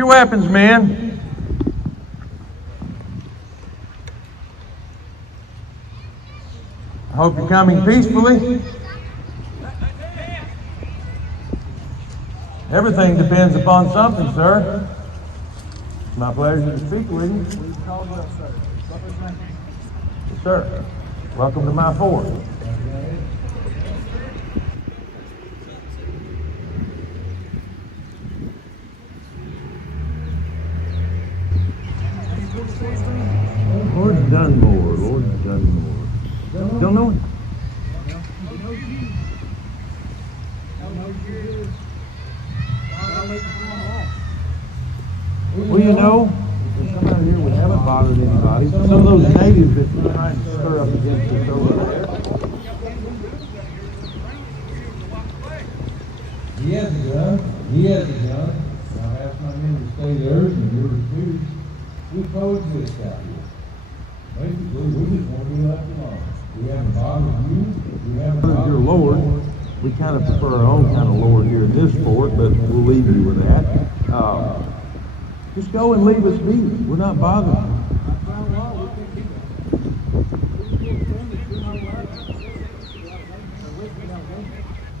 your weapons, men. I hope you're coming peacefully. Everything depends upon something, sir. It's my pleasure to speak with you. Yes, sir. Welcome to my fort. Lord Dunmore, Lord Dunmore. Don't know him. Well, you know, there's some out here we haven't bothered anybody. Some of those natives that you're trying to stir up against us over there. He has a gun. He has a gun. I've asked my men to stay theirs and yours too. We coexist out here. Basically, we just want to be left alone. We haven't bothered you. We haven't bothered Your Lord. We kind of prefer our own kind of Lord here in this fort, but we'll leave you with that. Just go and leave us be. We're not bothering you.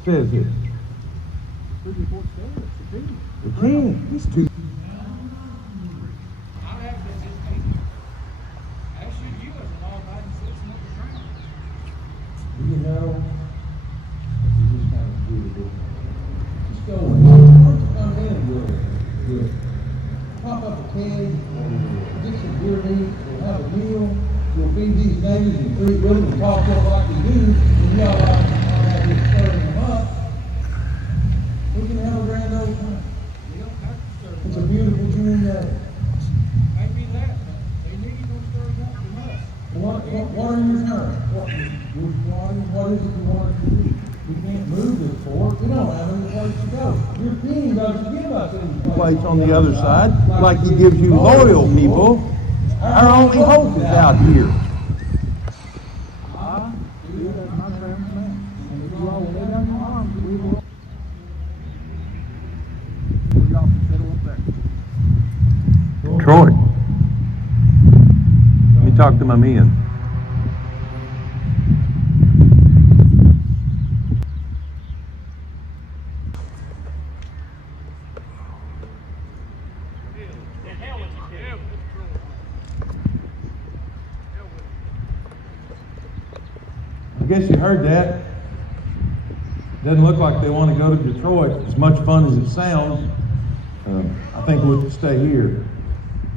Says here. We can. It's too. You know, you just kind of do it. Just go in. Come in good. Pop up a keg, get some deer meat, we'll have a meal, we'll feed these natives and treat with them and talk to them like we do, and y'all like to stirring them up. We can have a grand old time. It's a beautiful June day. Maybe that, but they need to stir it up from us. What are your terms? What is it you want us to do? We can't move this fort. We don't have any place to go. Your team doesn't give us any place. Place on the other side, like he gives you loyal people. Our only hope is out here. Troy, let me talk to my men. I guess you heard that. Doesn't look like they want to go to Detroit. As much fun as it sounds, I think we'll stay here.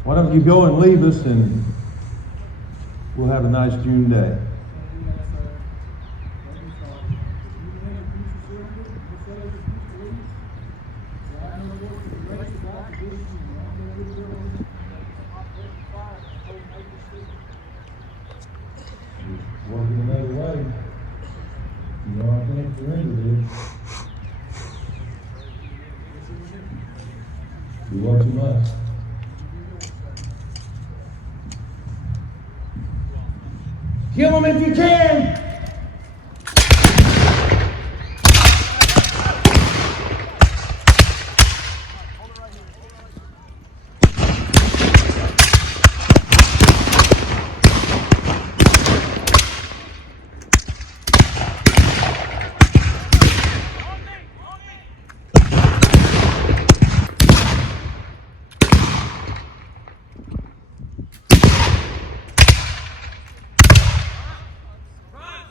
Why don't you go and leave us, and we'll have a nice June day. Working another way. You know, I think you're into this. Do what you must. Kill them if you can! Right.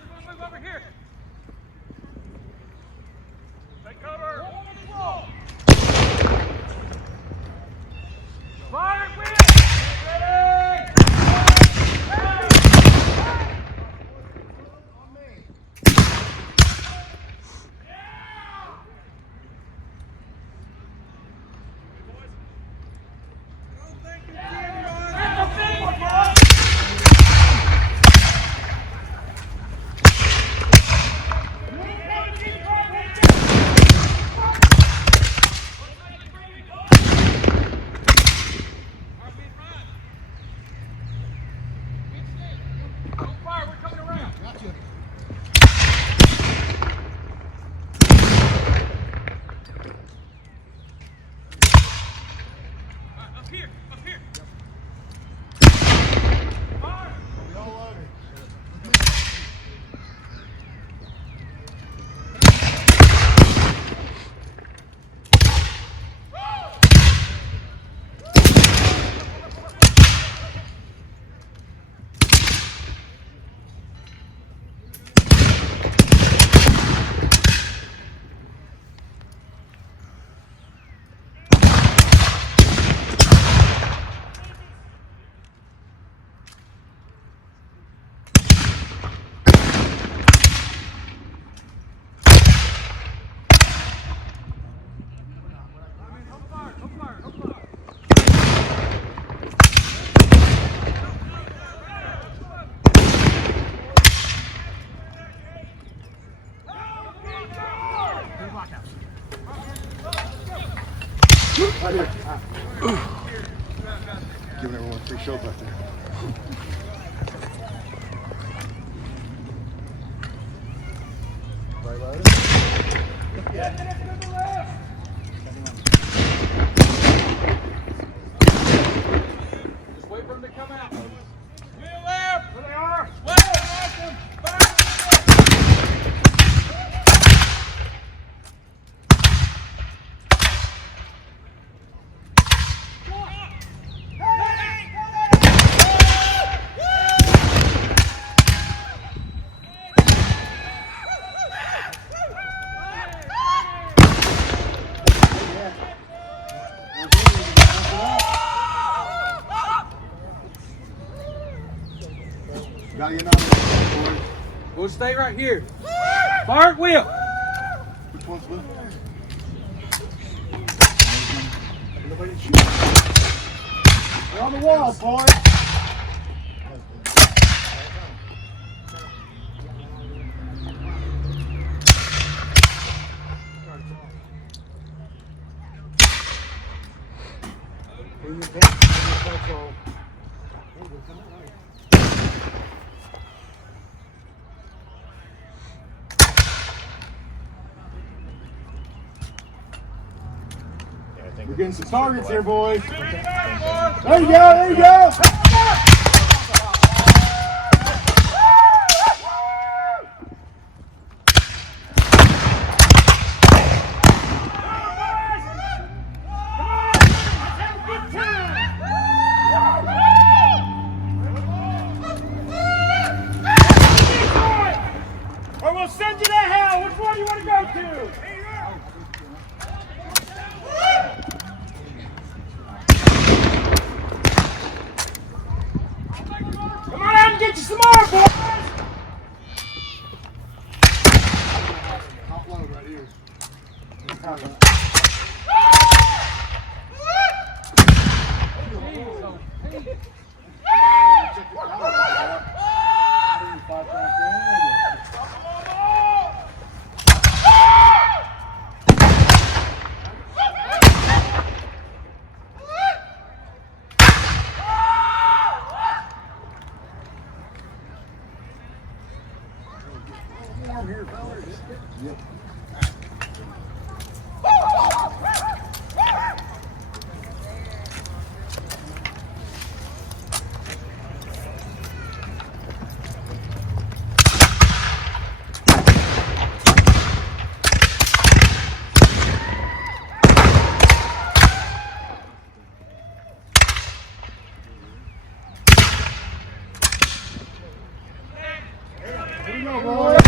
Giving everyone a free show back there. Right, Ryder? Yeah. Just wait for them to come out. Wheel left! There they are! Wait! Back! Gotta get out of there, boys. We'll stay right here. Fire at wheel. Which one's blue? Nobody shoot. We're on the wall, boys. We're getting some targets here, boys. There you go, there you go. Or we'll send you to hell. Which one do you want to go to? Come on out and get you some more, boys! Top load right here. Yep. Here we go, boys.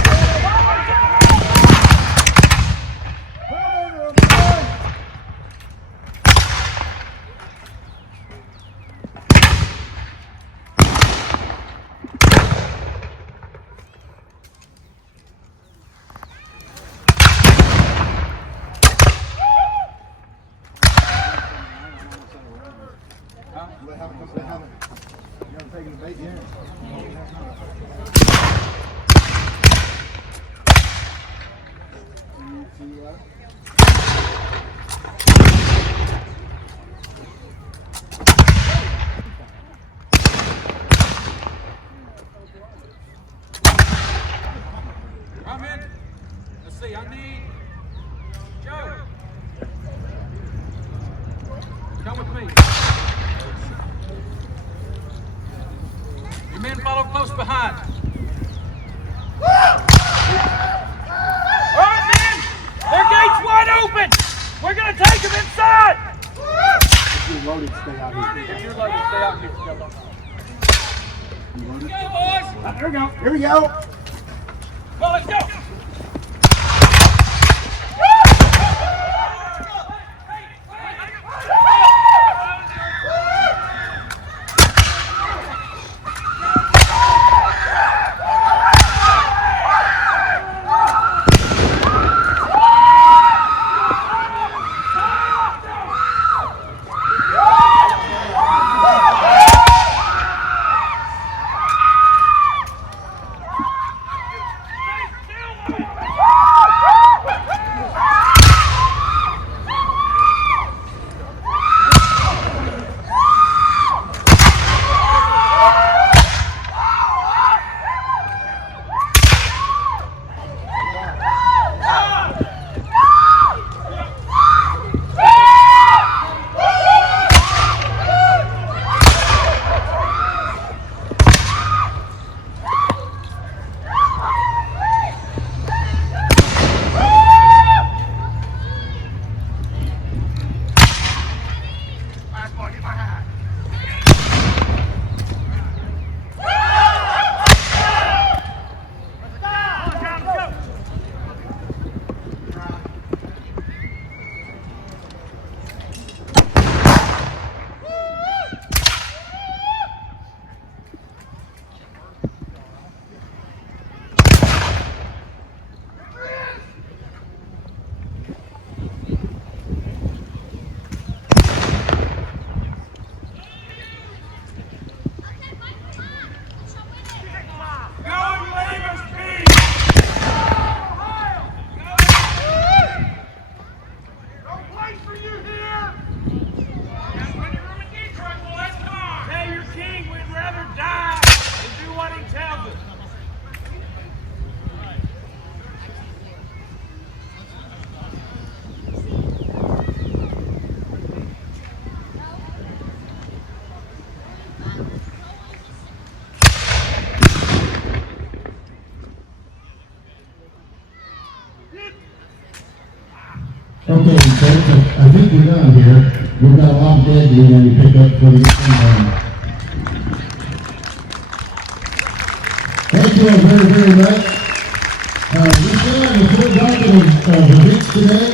Let him come. Let him. You're not taking the bait yet. See what? Come in. Let's see, I need Joe. Come with me. Your men follow close behind. All right, men. Their gate's wide open. We're going to take them inside. If you're loaded, stay out here. If you're loaded, stay out here. You loaded? Go, boys. There we go. Here we go. Well, let's go. I think we're done here. We've got a lot of dead you when you pick up for the game. Thank you all very, very much. We still have a full docket of events today.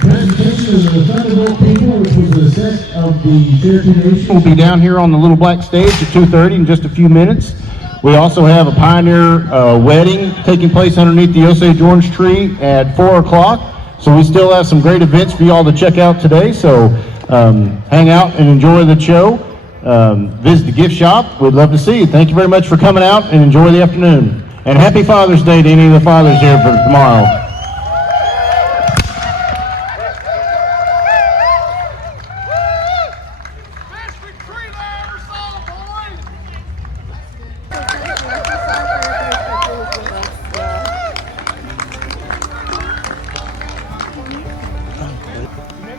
Presentation of the Thunderbolt people, which was a set of the Cherokee Nation. We'll be down here on the little black stage at 2:30 in just a few minutes. We also have a pioneer wedding taking place underneath the Osage Orange tree at 4 o'clock. So we still have some great events for you all to check out today. So hang out and enjoy the show. Visit the gift shop. We'd love to see you. Thank you very much for coming out and enjoy the afternoon. And happy Father's Day to any of the fathers here for tomorrow.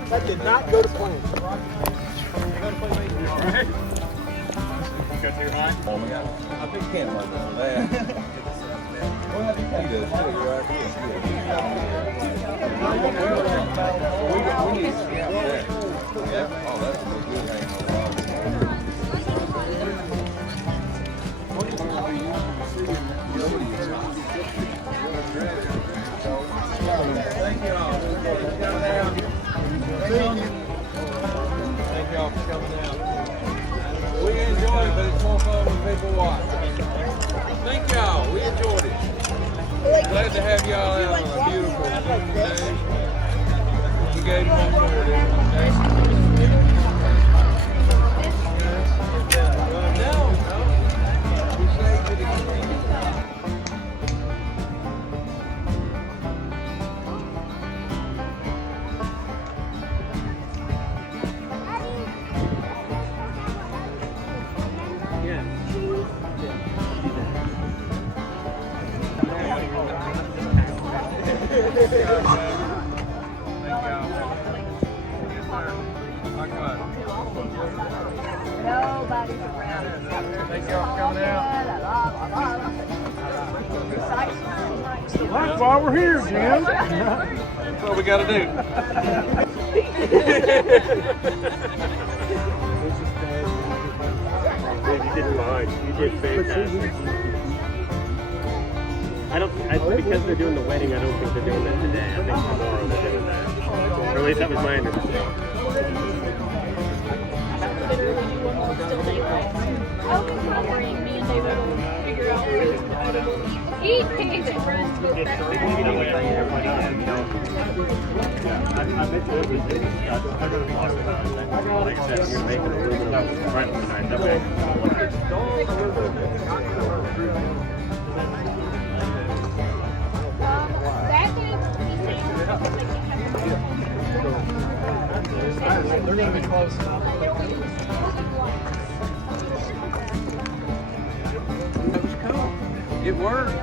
That did not go to plan. I think can't work on that. Well, I think he does too, right? We need to scout that. Yeah. Oh, that's a good hang on. Thank you all. Thank y'all for coming out. We enjoyed it, but it's more fun when people watch. Thank y'all. We enjoyed it. Glad to have y'all out on a beautiful day. We gave you one more day. No. We saved it again. Nobody's around. Thank y'all for coming out. That's why we're here, Jim. That's what we gotta do. You did fine. You did fantastic. Because they're doing the wedding, I don't think they're doing that today. I think tomorrow they're doing that. Or at least that was my understanding. Like I said, we're making a little bit of right tonight. Okay. They're going to be close enough. It worked.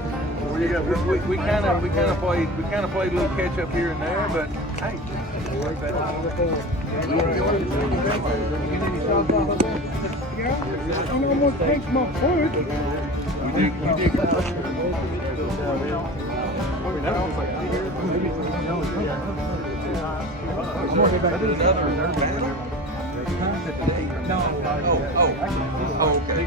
We kind of played a little catch up here and there, but hey, it worked better. I almost pinched my foot. You did. I did another nerve banner. No. Oh, okay.